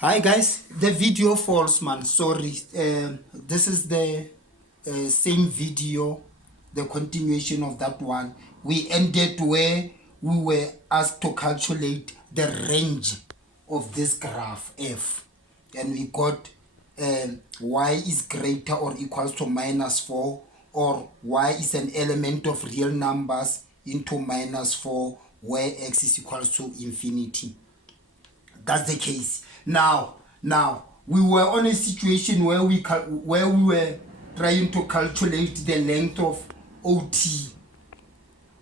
Hi guys, the video falls, man. Sorry. This is the same video, the continuation of that one. We ended where we were asked to calculate the range of this graph f, and we got y is greater or equals to -4, or y is an element of real numbers into -4 where x is equals to infinity. That's the case. Now we were on a situation where we were trying to calculate the length of OT.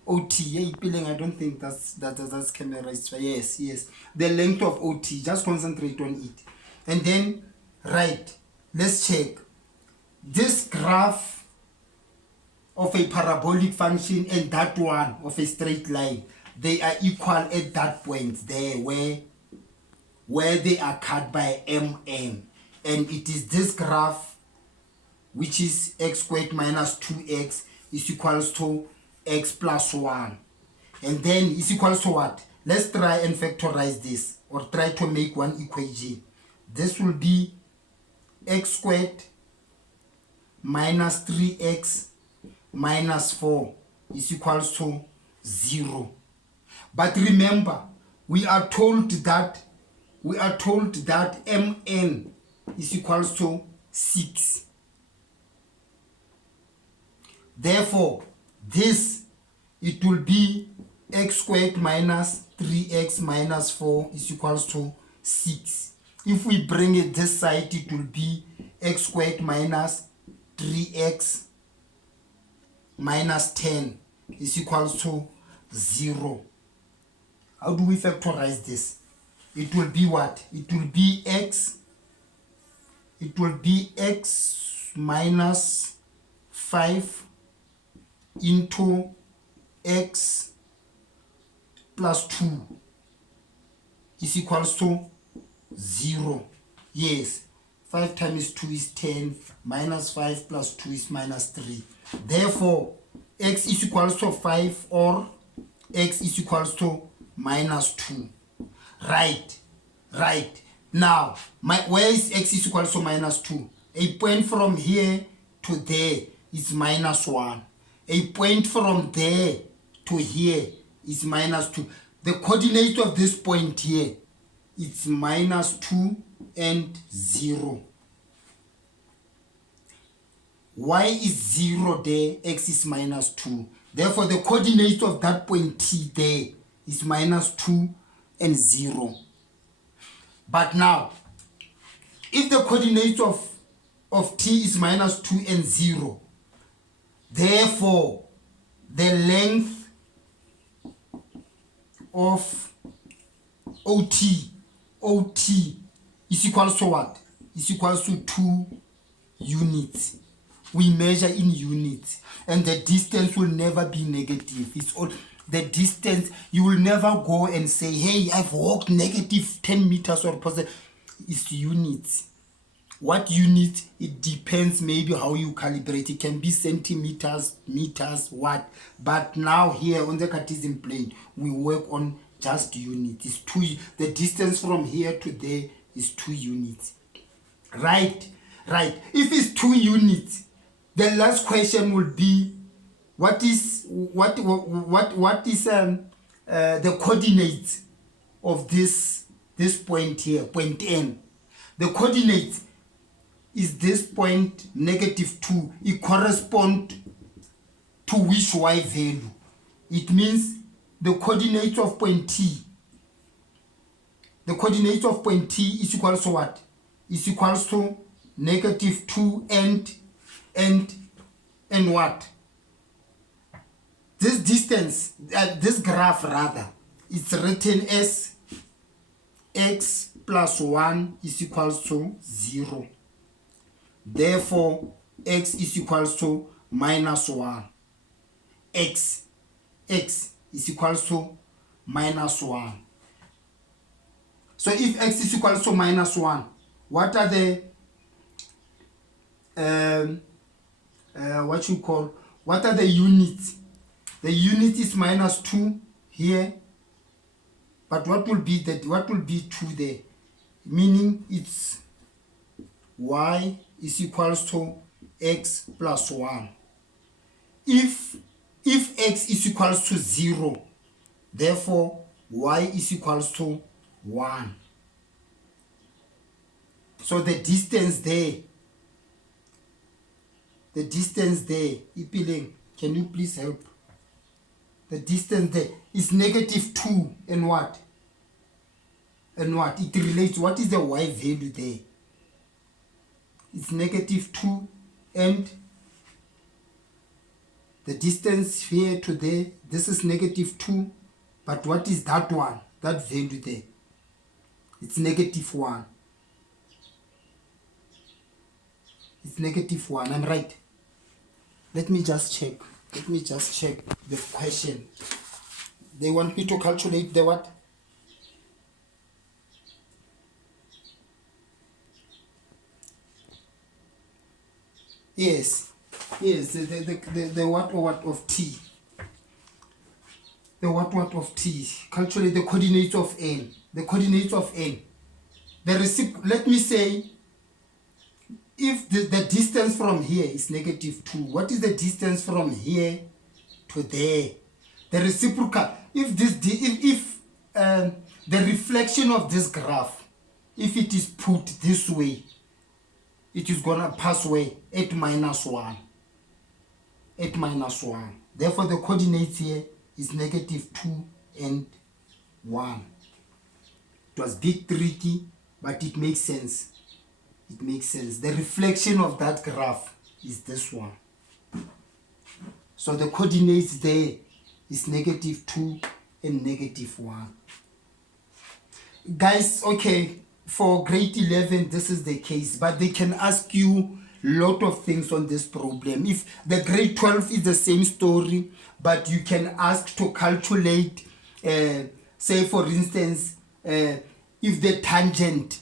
Hey, Pilling, I don't think that's camera. Yes. The length of OT. Just concentrate on it. And then, right, let's check. This graph of a parabolic function and that one of a straight line, they are equal at that point there where they are cut by mm, and it is this graph which is x squared minus 2x is equals to x plus 1, and then is equals to what? Let's try and factorize this, or try to make one equation. This will be x squared minus 3x minus 4 is equals to 0. But remember, we are told that mn is equals to 6. Therefore, it will be x squared minus 3x minus 4 is equals to 6. If we bring it this side, it will be x squared minus 3x minus 10 is equals to 0. How do we factorize this? It will be what? It will be x minus 5 into x plus 2 is equals to 0. Yes, 5 times 2 is 10, minus 5 plus 2 is minus 3. Therefore, x is equals to 5, or x is equals to minus 2. Right. Now, where is x is equal to minus 2? A point from here to there is minus 1. A point from there to here is minus 2. The coordinate of this point here is minus 2 and 0. Y is 0 there, x is minus 2. Therefore, the coordinate of that point T there is minus 2 and 0. But now, if the coordinate of t is minus 2 and 0, therefore the length of OT is equals to what? Is equals to 2 units. We measure in units, and the distance will never be negative. It's all the distance. You will never go and say, hey, I've walked negative 10 meters or positive. It's units. What unit? It depends maybe how you calibrate. It can be centimeters, meters, what. But now here on the Cartesian plane, we work on just units. It's 2. The distance from here to there is 2 units. Right. If it's 2 units, the last question will be, what is the coordinates of this point here, point N? The coordinate is this point -2. It corresponds to which y value? It means the coordinate of point T. The coordinate of point T is equals to what? Is equals to -2 and what? This distance, this graph rather, it's written as x plus 1 is equals to 0. Therefore, x is equals to minus 1. X is equals to minus 1. So if x is equals to minus 1, what are the what are the units? The unit is -2 here, but what will be 2 there? meaning it's y is equals to x plus 1. If x is equals to 0, therefore y is equals to 1. So the distance there, Ipiling, can you please help? The distance there is negative 2 and what? And what? It relates, what is the y value there? It's negative 2 and the distance here to there, this is negative 2. But what is that one? That value there? It's negative 1. It's negative 1. I'm right. Let me just check the question. They want me to calculate the what? Yes, the what of t. The what of t. Calculate the coordinates of n. The coordinates of n. Let me say, if the distance from here is negative 2, what is the distance from here to there? The reciprocal. If the reflection of this graph, if it is put this way, it is gonna pass away at minus 1. At minus 1. Therefore, the coordinates here is negative 2 and 1. It was a bit tricky, but it makes sense. It makes sense. The reflection of that graph is this one. So the coordinates there is negative 2 and negative 1. Guys, okay, for grade 11, this is the case, but they can ask you a lot of things on this problem. If the grade 12 is the same story, but you can ask to calculate, say for instance, if the tangent,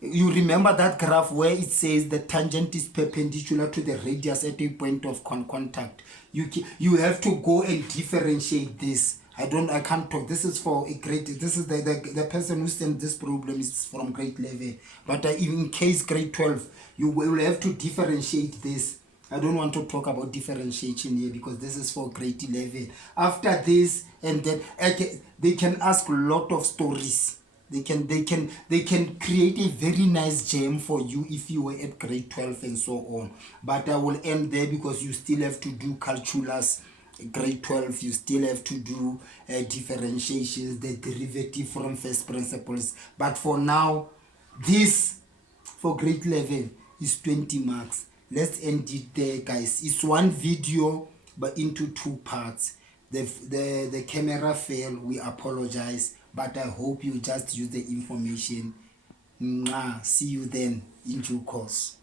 you remember that graph where it says the tangent is perpendicular to the radius at a point of contact. You have to go and differentiate this. I can't talk. This is for a grade. This is the person who sent this problem is from grade 11. But in case grade 12, you will have to differentiate this. I don't want to talk about differentiation here because this is for grade 11. After this, and then they can ask a lot of stories. They can create a very nice gem for you if you were at grade 12 and so on. But I will end there because you still have to do calculus. Grade 12, you still have to do differentiations, the derivative from first principles. But for now, this for grade 11 is 20 marks. Let's end it there, guys. It's one video but into 2 parts. The camera failed. We apologize, but I hope you just use the information. See you then in due course.